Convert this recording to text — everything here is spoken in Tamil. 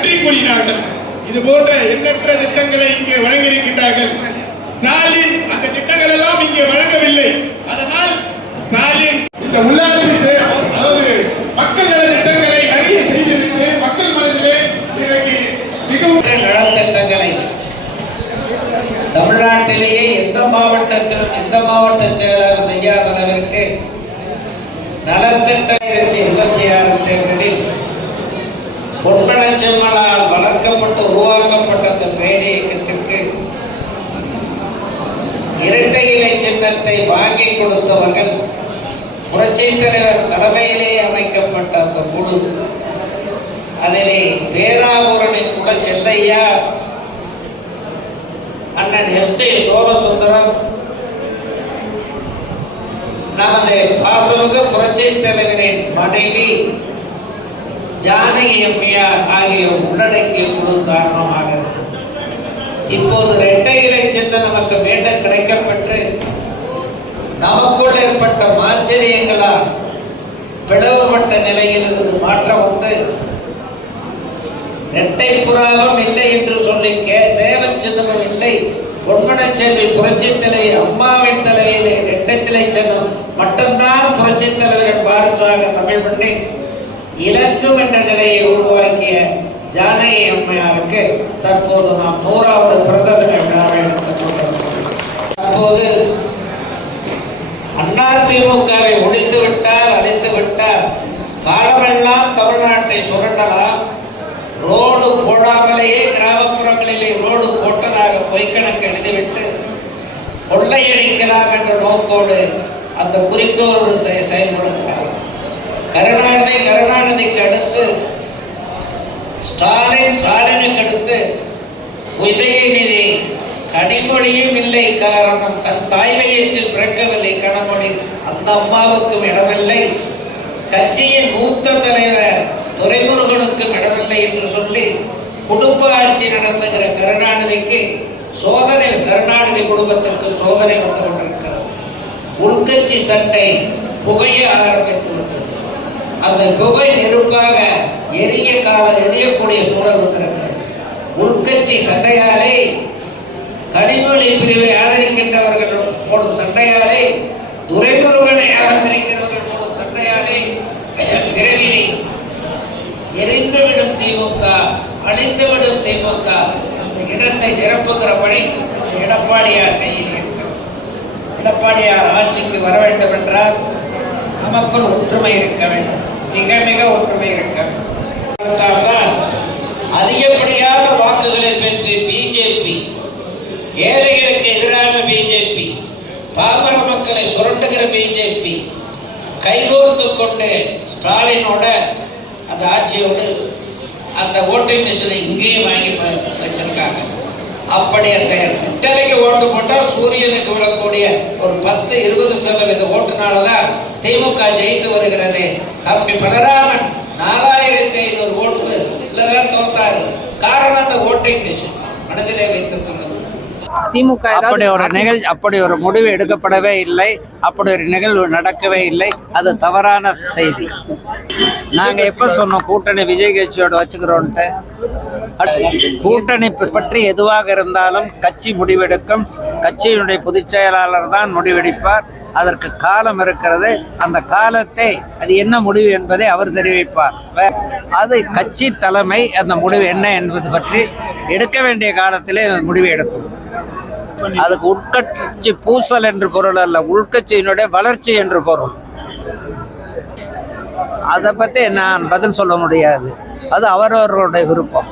நன்றி கூறினார்கள். இது போன்ற எண்ணற்ற திட்டங்களை இங்கே வழங்கியிருக்கின்றார்கள். ஸ்டாலின் அந்த திட்டங்கள் எல்லாம் இங்கே வழங்கவில்லை. அதனால் ஸ்டாலின் இந்த உள்ளாட்சி அதாவது மக்கள் நல திட்டங்களை நிறைய செய்திருக்கு. மக்கள் மனதிலே இன்றைக்கு மிகவும் நலத்திட்டங்களை தமிழ்நாட்டிலேயே எந்த மாவட்டத்திலும் எந்த மாவட்ட செயலாளர் செய்யாத அளவிற்கு நலத்திட்ட 2026 தேர்தலில் பொன்மனச்செம்மலால் வளர்க்கப்பட்டு உருவாக்கப்பட்ட அந்த பெயர் இயக்கத்திற்கு இரட்டை இலை சின்னத்தை வாங்கி கொடுத்தவர்கள் புரட்சித் தலைவர் தலைமையிலே அமைக்கப்பட்ட அந்த குழு. அதிலே பேராவூரணி கூட செல்லையா, அண்ணன் எஸ்.டி. சோமசுந்தரம், நமது பாசமிகு புரட்சித் தலைவரின் மனைவி ஜானகி அம்மையார் ஆகியோர் உள்ளடக்கிய குழு காரணமாக இப்போது இரட்டை இலை சின்னம் நமக்கு மீண்டும் கிடைக்கப்பட்டு நமக்குள் ஏற்பட்ட ஆச்சரியங்களால் பிளவுபட்ட நிலையில் இருந்து மாற்றம் வந்து இரட்டை புறாவும் இல்லை என்று சொல்லி சேவ சின்னமும் இல்லை, பொன்மனச்செல்வி புரட்சித் தலைவர் அம்மாவின் தலைமையிலே இரட்டை இலை சின்னம் மட்டும்தான் புரட்சித் தலைவரின் வாரிசாக தமிழ் பண்ணி இலக்கும் என்ற நிலையை உருவாக்கிய ஜானகி அம்மையாருக்கு தற்போது நாம் 100வது பிறந்த தின விழாவை நடத்தப்பட்டோம். தற்போது அதிமுகவை ஒழித்து விட்டார், அழித்து விட்டார், காலமெல்லாம் தமிழ்நாட்டை சுரண்டலாம், ரோடு போடாமலேயே கிராமப்புறங்களிலே ரோடு போட்டதாக பொய்க்கணக்கு எழுதிவிட்டு கொள்ளையடிக்கலாம் என்ற நோக்கோடு அந்த குறிக்கோளோடு செயல்படுகிறார். கருணாநிதிக்கு அடுத்து ஸ்டாலினுக்கு அடுத்து உதயநிதி, கனிமொழியும் இல்லை. காரணம், தன் தாய் வயிற்றில் பிறக்கவில்லை கனிமொழி, அந்த அம்மாவுக்கும் இடமில்லை. கட்சியின் மூத்த தலைவர் துரைமுருகனுக்கும் இடமில்லை என்று சொல்லி குடும்ப ஆட்சி நடந்துகிற கருணாநிதிக்கு சோதனை, கருணாநிதி குடும்பத்திற்கு சோதனை வந்து கொண்டிருக்கிறது. உள்கட்சி சண்டை புகைய ஆரம்பித்து விட்டது. அந்த புகை நெருப்பாக எரியக்கூடிய சூழல் வந்திருக்கிறது. உள்கட்சி சண்டையாலே, கனிமொழி பிரிவை ஆதரிக்கின்றவர்கள் போடும் சண்டையாலே, துரைமுருகனை ஆதரிக்கிறவர்கள் போடும் சண்டையாலே விரைவிலே எரிந்துவிடும் திமுக, அழிந்துவிடும் திமுக. அந்த இடத்தை நிரப்புகிற பணி எடப்பாடியார் கையில் இருக்கிறது. எடப்பாடியார் ஆட்சிக்கு வர வேண்டும் என்றால் நமக்குள் ஒற்றுமை இருக்க வேண்டும், மிக மிக ஒற்றுமை இருக்க வேண்டும். அதிகப்படியான வாக்குகளை பெற்று பிஜேபி, ஏழைகளுக்கு எதிரான பிஜேபி, பாமர மக்களை சுரண்டுகிற பிஜேபி கைகோர்த்து கொண்டு ஸ்டாலினோட அந்த ஆட்சியோடு அந்த ஓட்டிங் மிஷினை இங்கேயும் வாங்கி வச்சிருக்காங்க. அப்படி அந்த விட்டலைக்கு ஓட்டு போட்டால் சூரியனுக்கு விடக்கூடிய ஒரு 10-20% ஓட்டுனாலதான் திமுக ஜெயித்து வருகிறது. தம்பி பலராமன் 4500 ஓட்டு இல்லதான் தோத்தாரு. காரணம் அந்த ஓட்டிங் மிஷின் மனதிலே வைத்துக் கொண்டது. திமுக அப்படி ஒரு முடிவு எடுக்கப்படவே இல்லை, அப்படி ஒரு நிகழ்வு நடக்கவே இல்லை. அது தவறான செய்தி. நாங்கள் எப்போ சொன்னோம் கூட்டணி விஜய் கட்சியோடு வச்சுக்கிறோன்ட்டு? கூட்டணி பற்றி எதுவாக இருந்தாலும் கட்சி முடிவெடுக்கும். கட்சியினுடைய பொதுச் செயலாளர் தான் முடிவெடுப்பார். அதற்கு காலம் இருக்கிறது. அந்த காலத்தை அது என்ன முடிவு என்பதை அவர் தெரிவிப்பார். அது கட்சி தலைமை அந்த முடிவு என்ன என்பது பற்றி எடுக்க வேண்டிய காலத்திலே முடிவு எடுக்கும். அதுக்கு உட்கட்சி பூசல் என்று பொருள் அல்ல, உள்கட்சியினுடைய வளர்ச்சி என்று பொருள். அதை பற்றி நான் பதில் சொல்ல முடியாது. அது அவரவர்களுடைய விருப்பம்.